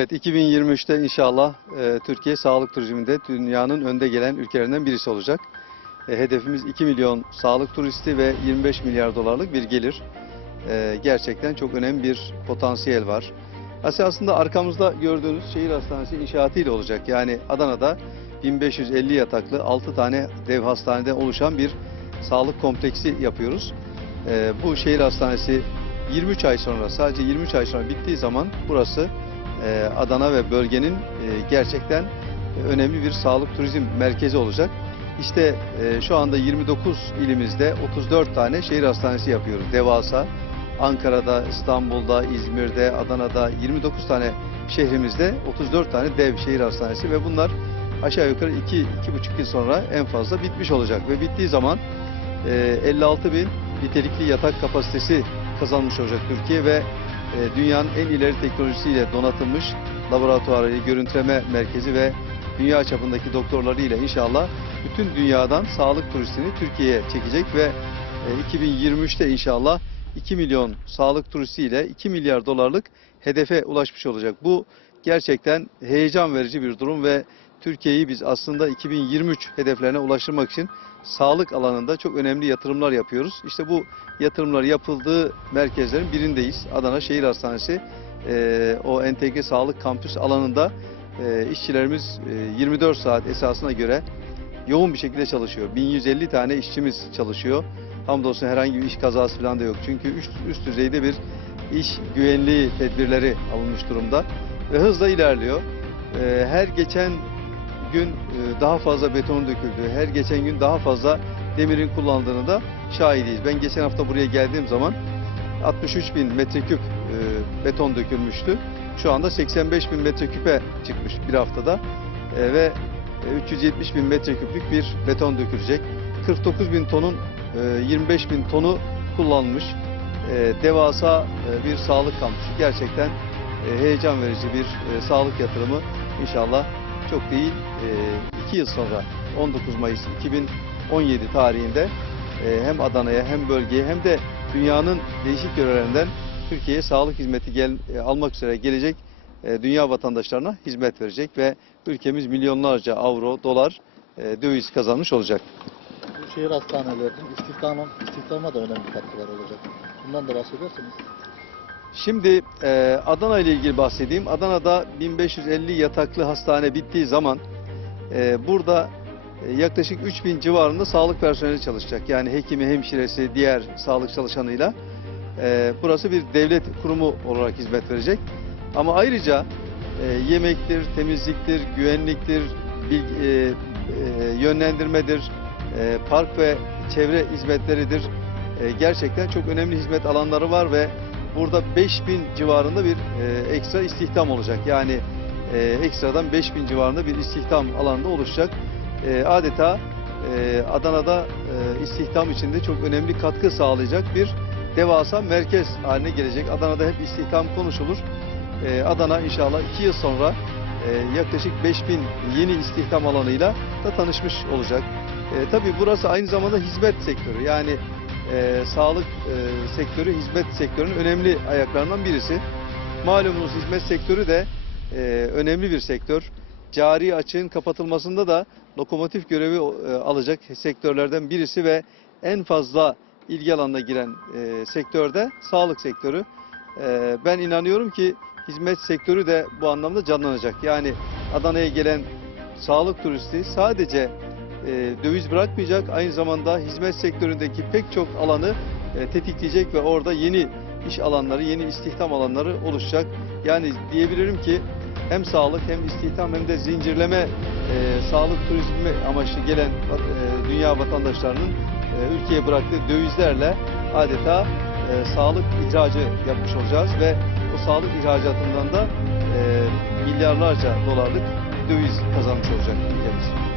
Evet 2023'te inşallah e, Türkiye sağlık turizminde dünyanın önde gelen ülkelerinden birisi olacak. E, hedefimiz 2 milyon sağlık turisti ve 25 milyar dolarlık bir gelir. E, gerçekten çok önemli bir potansiyel var. Aslında arkamızda gördüğünüz şehir hastanesi inşaatı ile olacak. Yani Adana'da 1550 yataklı 6 tane dev hastaneden oluşan bir sağlık kompleksi yapıyoruz. E, bu şehir hastanesi 23 ay sonra sadece 23 ay sonra bittiği zaman burası Adana ve bölgenin e, gerçekten önemli bir sağlık turizm merkezi olacak. İşte e, şu anda 29 ilimizde 34 tane şehir hastanesi yapıyoruz. Devasa Ankara'da, İstanbul'da, İzmir'de, Adana'da 29 tane şehrimizde 34 tane dev şehir hastanesi ve bunlar aşağı yukarı 2 2,5 yıl sonra en fazla bitmiş olacak ve bittiği zaman e, 56 bin nitelikli yatak kapasitesi kazanmış olacak Türkiye ve e, dünyanın en ileri teknolojisiyle donatılmış laboratuvarı, görüntüleme merkezi ve dünya çapındaki doktorlarıyla inşallah bütün dünyadan sağlık turistini Türkiye'ye çekecek ve e, 2023'te inşallah 2 milyon sağlık turistiyle 2 milyar dolarlık hedefe ulaşmış olacak. Bu gerçekten heyecan verici bir durum ve Türkiye'yi biz aslında 2023 hedeflerine ulaştırmak için sağlık alanında çok önemli yatırımlar yapıyoruz. İşte bu yatırımlar yapıldığı merkezlerin birindeyiz. Adana Şehir Hastanesi e, o entegre sağlık kampüs alanında e, işçilerimiz e, 24 saat esasına göre yoğun bir şekilde çalışıyor. 1150 tane işçimiz çalışıyor. Hamdolsun herhangi bir iş kazası falan da yok. Çünkü üst, üst düzeyde bir iş güvenliği tedbirleri alınmış durumda ve hızla ilerliyor. E, her geçen gün e, daha fazla beton döküldü. Her geçen gün daha fazla demirin kullandığını da şahidiyiz. Ben geçen hafta buraya geldiğim zaman 63 bin metreküp e, beton dökülmüştü. Şu anda 85 bin metreküpe çıkmış bir haftada E, ve e, 370 bin metreküplük bir beton dökülecek. 49 bin tonun e, 25 bin tonu kullanılmış. E, devasa bir sağlık kampüsü. Gerçekten heyecan verici bir sağlık yatırımı. İnşallah çok değil 2 yıl sonra 19 Mayıs 2017 tarihinde e, hem Adana'ya hem bölgeye hem de dünyanın değişik yörelerinden Türkiye'ye sağlık hizmeti gel, e, almak üzere gelecek e, dünya vatandaşlarına hizmet verecek ve ülkemiz milyonlarca avro, dolar e, döviz kazanmış olacak. Bu şehir hastanelerinin istihdama, istihdama da önemli katkılar olacak. Bundan da bahsederseniz. Şimdi e, Adana ile ilgili bahsedeyim. Adana'da 1550 yataklı hastane bittiği zaman e, burada e, yaklaşık 3000 civarında sağlık personeli çalışacak. Yani hekimi, hemşiresi, diğer sağlık çalışanıyla. E, burası bir devlet kurumu olarak hizmet verecek. Ama ayrıca e, yemektir, temizliktir, güvenliktir, bilgi- e, e, yönlendirmedir, e, park ve çevre hizmetleridir. E, gerçekten çok önemli hizmet alanları var ve burada 5000 civarında bir e, ekstra istihdam olacak. Yani e, ekstradan 5000 civarında bir istihdam alanında oluşacak. E, adeta e, Adana'da e, istihdam içinde çok önemli katkı sağlayacak bir devasa merkez haline gelecek. Adana'da hep istihdam konuşulur. E, Adana inşallah 2 yıl sonra e, yaklaşık 5000 yeni istihdam alanıyla da tanışmış olacak. E, tabii burası aynı zamanda hizmet sektörü. Yani e, sağlık e, sektörü hizmet sektörünün önemli ayaklarından birisi. Malumunuz hizmet sektörü de e, önemli bir sektör. Cari açığın kapatılmasında da lokomotif görevi e, alacak sektörlerden birisi ve en fazla ilgi alanına giren e, sektörde sağlık sektörü. E, ben inanıyorum ki hizmet sektörü de bu anlamda canlanacak. Yani Adana'ya gelen sağlık turisti sadece e, döviz bırakmayacak. Aynı zamanda hizmet sektöründeki pek çok alanı e, tetikleyecek ve orada yeni iş alanları, yeni istihdam alanları oluşacak. Yani diyebilirim ki hem sağlık hem istihdam hem de zincirleme e, sağlık turizmi amaçlı gelen e, dünya vatandaşlarının e, ülkeye bıraktığı dövizlerle adeta e, sağlık ihracı yapmış olacağız ve o sağlık ihracatından da e, milyarlarca dolarlık döviz kazanmış olacak ülke.